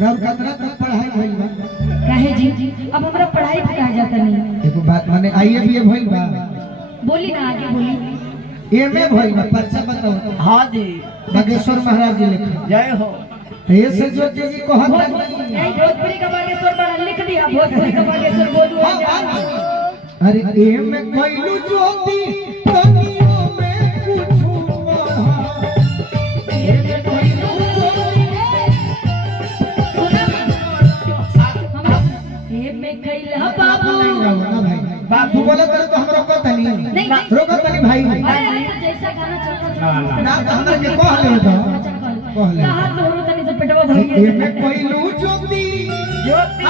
राउर कतरा तक पढ़ाई भइल बा काहे जी अब हमरा पढ़ाई पे कहा जाता नहीं। देखो बात माने आईए बीए भइल बा बोली ना आगे बोली। एमए भइल बा पर्चा बताओ। हां जी बागेश्वर महाराज जी लिखे जय हो। ये से ज्योति जी कहत नहीं भोजपुरी का बागेश्वर बड़ा लिख दिया भोजपुरी का बागेश्वर बोलू। अरे एमए कइलू ज्योति तनियो में कुछु एमए कइलू एमए कइला बाबू ना भाई बाबू बोले तो हम रोकत नहीं रोकत नहीं भाई जैसा गाना चलता ना तो हमरा के कह ले तो कह ले कहा तोरो तनी से पेटवा भर गया। एमए कइलू ज्योति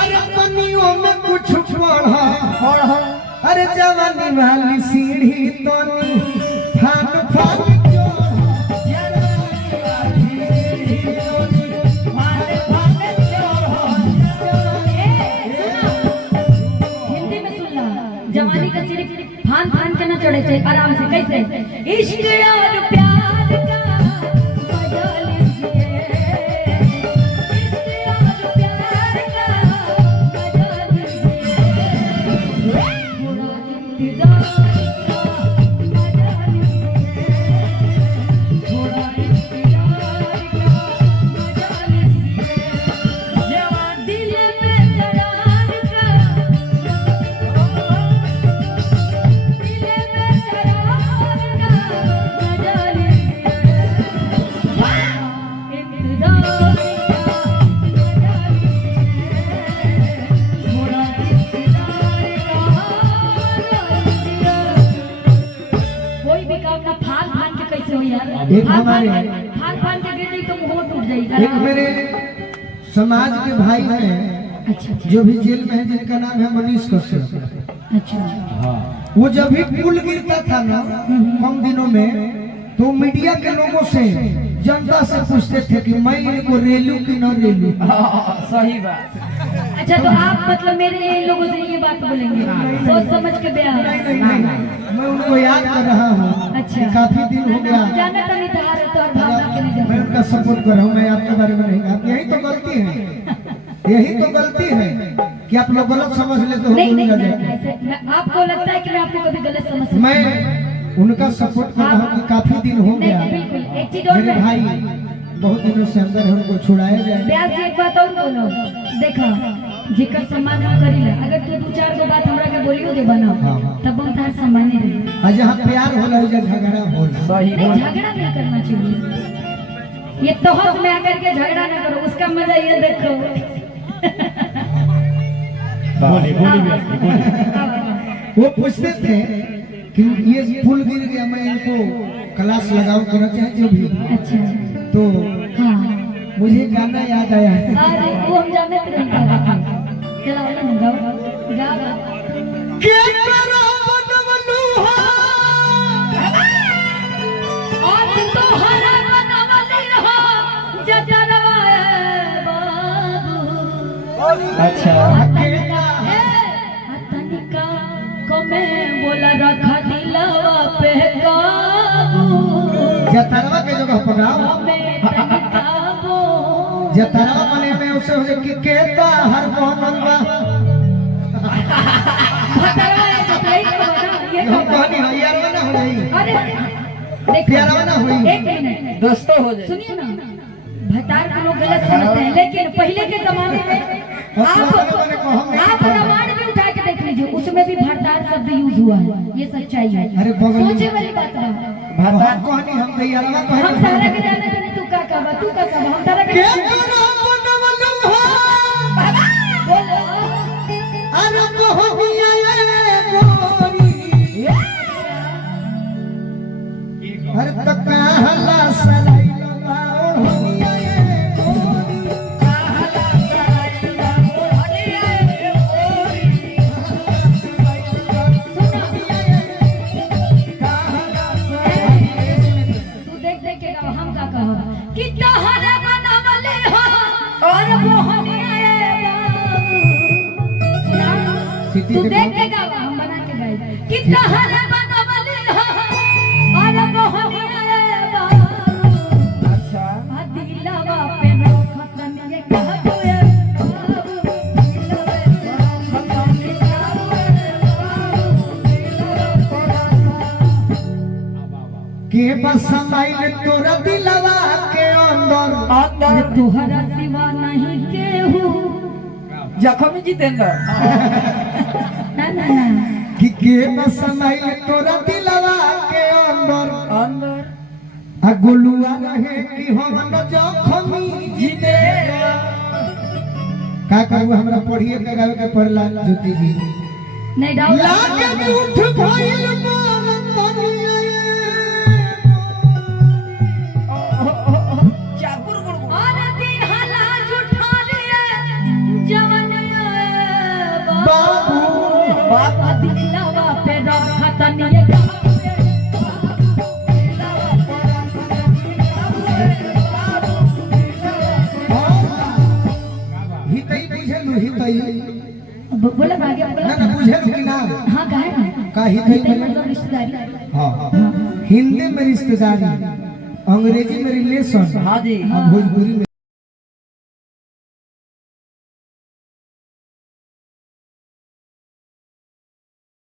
अरे तनियो में कुछु पढ़ा अरे जवानी वाली सीढ़ी तोनी फान फान हिंदी में सुन ला जवानी का सीढ़ी फान फान के ना चढ़े थे आराम से कैसे इश्क और प्यार का मजा लीजिए इश्क और प्यार का मजा लीजिए थोड़ा इंतजार का मजा लीजिए दिल में करार का दिल में करार का मजा लीजिए इंतजार का मजा लीजिए थोड़ा इंतजार कोई भी काम ना फाल फान के कैसे हो यार। एक हमारे फाल फान के गिर जाई तो मुंह टूट जाएगा। एक मेरे समाज के भाई हैं अच्छा जो भी जेल में है जिनका नाम है मनीष कश्यप। अच्छा वो जब भी पुल गिरता था ना कम दिनों में तो मीडिया के लोगों से जनता से पूछते थे कि मैं इनको रेलू कि न रेलू। सही बात। अच्छा तो आप मतलब मेरे लिए इन लोगों से ये बात बोलेंगे सोच समझ के बयान। मैं उनको याद कर रहा हूँ। अच्छा। कि काफी दिन हो गया जाने तो नहीं था तो और भावना के नहीं मैं जाता। उनका सपोर्ट कर रहा हूँ। मैं आपके बारे में नहीं कहा। यही तो गलती है यही तो गलती है कि आप लोग गलत समझ लेते हो। नहीं नहीं बोलूंगा नहीं, जाके। ऐसे आपको लगता है कि मैं आपको कभी गलत समझ सकती हूँ? मैं उनका सपोर्ट कर रहा हूँ कि काफी दिन हो नहीं गया नहीं बिल्कुल एक चीज और मेरे मैं- भाई बहुत दिनों से अंदर है उनको छुड़ाया जाए। ब्याज से एक बात और बोलो देखा जिकर सम्मान हम करीला अगर तू दो चार गो बात हमरा के बोलियो दे बना हाँ। तब हम तार सम्मान दे। और जहाँ प्यार होला उधर झगड़ा होला। सही नहीं बात। झगड़ा नहीं करना चाहिए। ये तोहस में आकर के झगड़ा ना करो उसका मजा ये देखो। बोली वो पूछते थे कि ये पुल गिर गया मैं इनको क्लास लगाऊं करना चाहे जो भी। अच्छा तो हाँ मुझे गाना याद आया है। अरे वो हम जाने तो नहीं कर चला ना गाओ गा के करो बनवलू हो और तो हरा बनवली हो जजरवा बाबू। अच्छा तनिका को मैं बोला रखा दिलवा पे काबू जतरवा के जगह पर गाओ। हमें तनिका वो जतरवा मने में उसे हो जाए कि केता हर बनवा भतरवा है तो सही करो ना ये हम कहनी है यार ना हो जाई। अरे देखो प्यारा ना हुई। एक मिनट दोस्तों हो जाए। सुनिए ना भतार को लोग गलत समझते हैं लेकिन पहले के जमाने में आप अवार्ड भी उठा के देख लीजिए उसमें भी भरतार शब्द यूज हुआ है। ये सच्चाई है। अरे बगल में- सोचे वाली बात है। हम कहनी हम तैयारवा हम तारा के जाने तो नहीं तू का कहबा तू का कहबा हम तारा के के करो बनवलू हो बोलो अरे मोहनिया ये गोरी अरे तक कहला सलाई लगाओ मोहनिया ये गोरी तू देख देख के गाओ हम का कहब कि तोहरा बनवले हो और मोहनिया बाबू। सिटी तू के देख के गाओ हम बना के गाए कि तोहरा बनवले हो और मोहनिया बाबू। अच्छा दिलवा पे रखत नहीं कहबो बसमाइल तोरा दिलवा के अंदर अरे तोहरा सिवा नहीं केहू जखम जितेंद्र ना ना ना कि के बसमाइल तोरा दिलवा के अंदर अंदर आ गोलुआ रहे कि हम न जखमी जीते का कहू हमरा पढ़िए के गावे के पड़ला ज्योति जी नहीं डाउट लागे झूठ भइल मोर तनिया चाकुर गुड़ और दिहला झूठा रे जवन बाबू बाबा दिलवा पे रखत निये हितई बुझेलु हितई बोला आगे ना बोला ना बुझेलु कि ना हाँ गाय ना का हितई मतलब रिश्तेदारी हां हिंदी में रिश्तेदारी अंग्रेजी में रिलेशन हाँ जी और भोजपुरी में